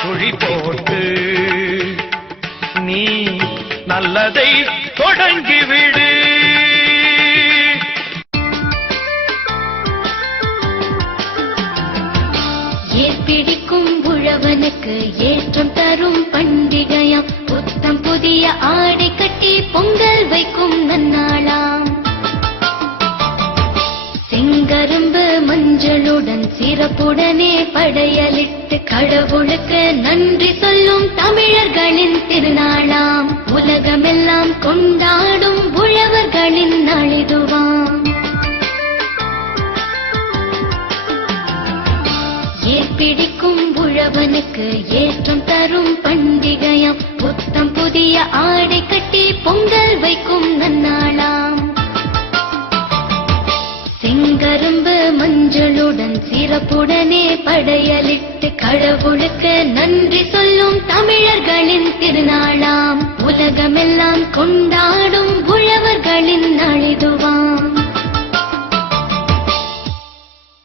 சுழி போட்டு நீ நல்லதை தொடங்கிவிடு. ஏற்பிடிக்கும் உழவனுக்கு ஏற்றம் தரும் பண்டிகையாம்? புத்தம் புதிய ஆடை கட்டி பொங்கல் வைக்கும் நன்னாளாம். செங்கரும்பு மஞ்சளுடன் சிறப்பு படையலிட்டு கடவுளுக்கு நன்றி சொல்லும் தமிழர்களின் திருநாளாம். உலகமெல்லாம் கொண்டாடும் உழவர்களின் நாளிதுவாம். ஏற்பிடிக்கும் உழவனுக்கு ஏற்றம் தரும் பண்டிகையாம். புத்தம் புதிய ஆடை கட்டி பொங்கல் வைக்கும் நன்னாளாம். செங்கரும்பு மண் சிறப்புடனே படையலிட்டு கடவுளுக்கு நன்றி சொல்லும் தமிழர்களின் திருநாளாம். உலகமெல்லாம் கொண்டாடும்